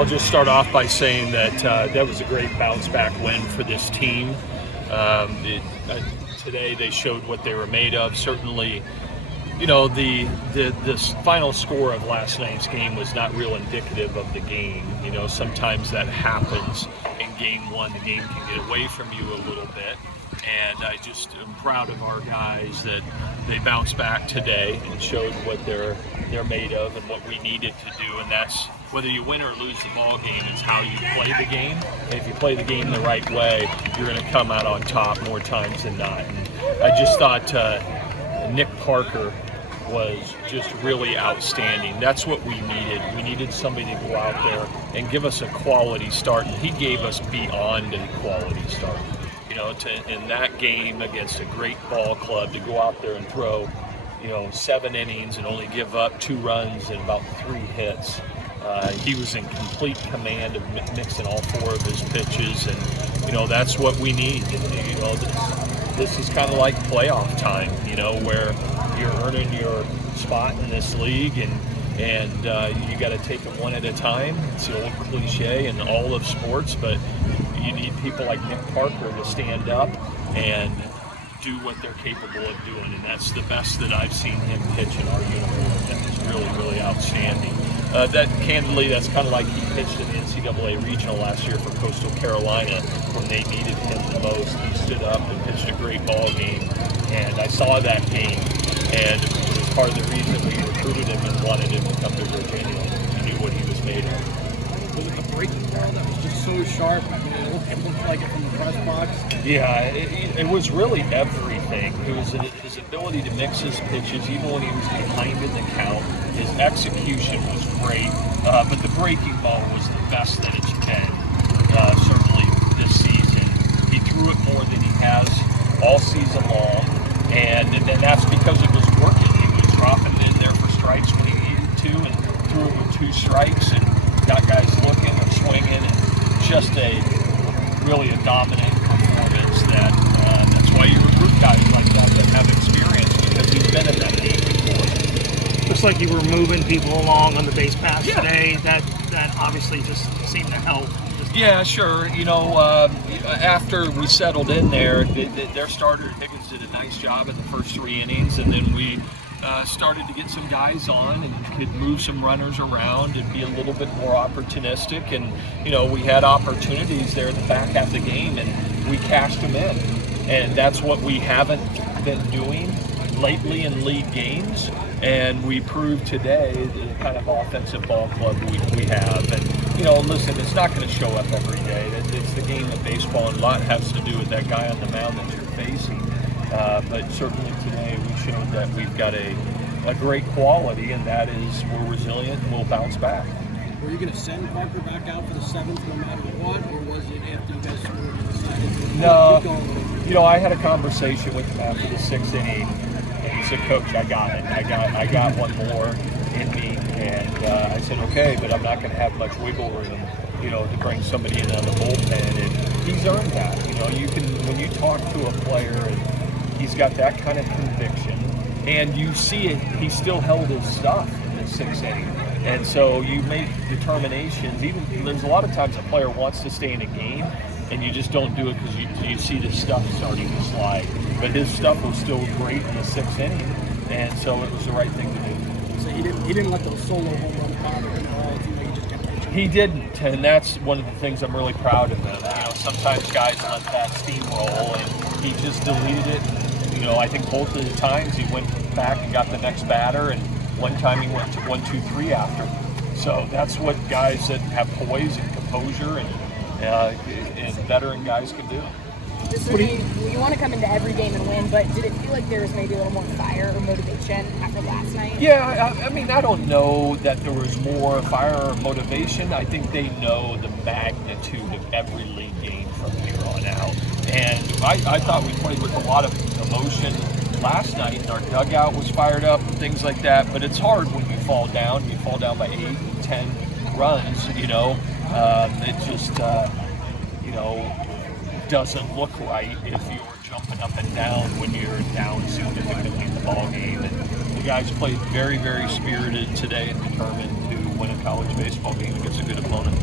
I'll just start off by saying that that was a great bounce back win for this team. Today they showed what they were made of. Certainly, you know, this final score of last night's game was not real indicative of the game. You know, sometimes that happens in game one. The game can get away from you a little bit. And I just am proud of our guys that they bounced back today and showed what they're made of and what we needed to do. And that's whether you win or lose the ball game, it's how you play the game. And if you play the game the right way, you're going to come out on top more times than not. And I just thought Nick Parker was just really outstanding. That's what we needed. We needed somebody to go out there and give us a quality start, and he gave us beyond a quality start. You know, in that game against a great ball club, to go out there and throw, 7 innings and only give up 2 runs and about 3 hits. He was in complete command of mixing all 4 of his pitches, and that's what we need. This is kind of like playoff time, where you're earning your spot in this league, and you got to take it one at a time. It's the old cliche in all of sports, but you need people like Nick Parker to stand up and do what they're capable of doing, and that's the best that I've seen him pitch in our uniform. That was really, really outstanding. That's kind of like he pitched in the NCAA regional last year for Coastal Carolina when they needed him the most. He stood up and pitched a great ball game, and I saw that game, and it was part of the reason we recruited him and wanted him to come to Virginia. We knew what he was made of. Was it the breaking ball that was just so sharp? I mean, it looked like it from the press box. Yeah, it was really everything. It was his ability to mix his pitches, even when he was behind in the count. His execution was great, but the breaking ball was the best that it's been, certainly this season. He threw it more than he has all season long, and then that's because it was working. He was dropping it in there for strikes when he needed to, and threw it with 2 strikes, and got guys looking and swinging, and just really a dominant performance. That's why you recruit guys like that have experience, because he's been in that game before. Looks like you were moving people along on the base pass today. That obviously just seemed to help. Yeah, sure. After we settled in there, their starter Higgins did a nice job in the first 3 innings, and then we started to get some guys on and could move some runners around and be a little bit more opportunistic. And we had opportunities there in the back half of the game, and we cashed them in. And that's what we haven't been doing lately in league games. And we proved today the kind of offensive ball club we have. And listen, it's not going to show up every day. It's the game of baseball, and a lot has to do with that guy on the mound that you're facing. But certainly today we showed that we've got a great quality, and that is we're resilient and we'll bounce back. Were you going to send Parker back out for the 7th no matter what, or was it after you guys scored you decided to keep going? I had a conversation with him after the 6th inning, and he said, "Coach, I got it. I got one more in me." And I said, "Okay, but I'm not going to have much wiggle room, to bring somebody in on the bullpen." And he's earned that. You can, when you talk to a player and he's got that kind of conviction, and you see it, he still held his stuff in the 6th inning. And so you make determinations. Even there's a lot of times a player wants to stay in a game, and you just don't do it because you see the stuff starting to slide. But his stuff was still great in the 6th inning, and so it was the right thing to do. So he didn't let those solo home runs bother him at all. It seemed like he just kept pitching. He didn't, and that's one of the things I'm really proud of him. Sometimes guys let that steamroll, and he just deleted it. I think both of the times he went back and got the next batter, and one time he went to 1, 2, 3 after. So that's what guys that have poise and composure and veteran guys can do. You want to come into every game and win, but did it feel like there was maybe a little more fire or motivation after last night? Yeah, I don't know that there was more fire or motivation. I think they know the magnitude of every league game from here on out. And I thought we played with a lot of emotion last night, and our dugout was fired up and things like that. But it's hard when you fall down. You fall down by 8, 10 runs, it just, doesn't look right if you're jumping up and down when you're down significantly in the ball game. And the guys played very, very spirited today and determined to win a college baseball game against a good opponent.